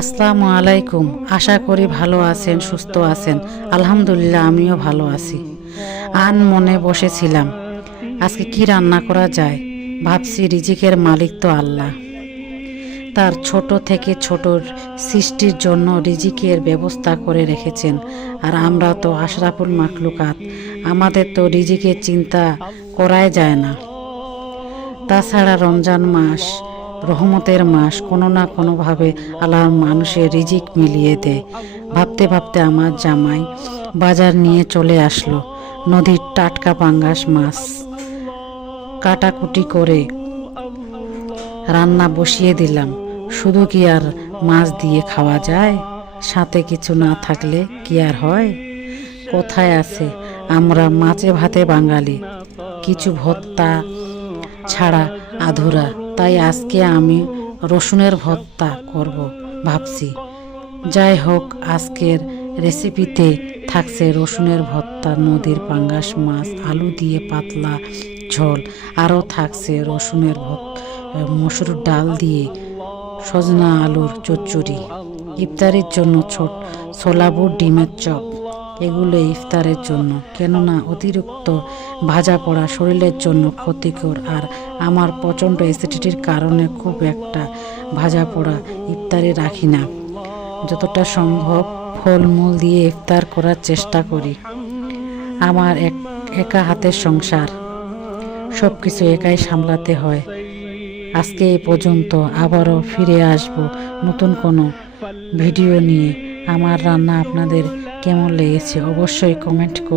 আসসালামু আলাইকুম। আশা করি ভালো আছেন, সুস্থ আছেন। আলহামদুলিল্লাহ আমিও ভালো আছি। মনে বসেছিলাম আজকে কি রান্না করা যায়। ভাবছি রিজিকের মালিক তো আল্লাহ। তার ছোট থেকে ছোট সৃষ্টির জন্য রিজিকের ব্যবস্থা করে রেখেছেন। আর আমরা তো আশরাফুল মাখলুকাত, আমাদের তো রিজিকের চিন্তা করাই যায় না। তাছাড়া রমজান মাস রহমতের মাস, কোনো না কোনোভাবে আল্লাহ মানুষের রিজিক মিলিয়ে দেয়। ভাবতে ভাবতে আমার জামাই বাজার নিয়ে চলে আসলো। নদীর টাটকা পাঙ্গাস মাছ কাটাকুটি করে রান্না বসিয়ে দিলাম। শুধু কি আর মাছ দিয়ে খাওয়া যায়? সাথে কিছু না থাকলে কি আর হয়? কোথায় আছে আমরা মাছে ভাতে বাঙালি, কিছু ভর্তা ছাড়া আধুরা। তাই আজকে আমি রসুনের ভর্তা করব ভাবছি। যাই হোক, আজকের রেসিপিতে থাকছে রসুনের ভর্তা, নদীর পাঙ্গাস মাছ, আলু দিয়ে পাতলা ঝোল, আরও থাকছে রসুনের মসুর ডাল দিয়ে সজনা আলুর চচ্চড়ি, ইফতারির জন্য ছোলা বুট ডিমের চপ। এগুলো ইফতারের জন্য, কেননা অতিরিক্ত ভাজা পোড়া শরীরের জন্য ক্ষতিকর। আর আমার প্রচণ্ড অ্যাসিডিটির কারণে খুব একটা ভাজা পোড়া ইফতারে রাখি না। যতটা সম্ভব ফলমূল দিয়ে ইফতার করার চেষ্টা করি। আমার একা হাতের সংসার, সব কিছু একাই সামলাতে হয়। আজকে এই পর্যন্ত, আবারও ফিরে আসব নতুন কোনো ভিডিও নিয়ে। আমার রান্না আপনাদের কেমন লেগেছে অবশ্যই কমেন্ট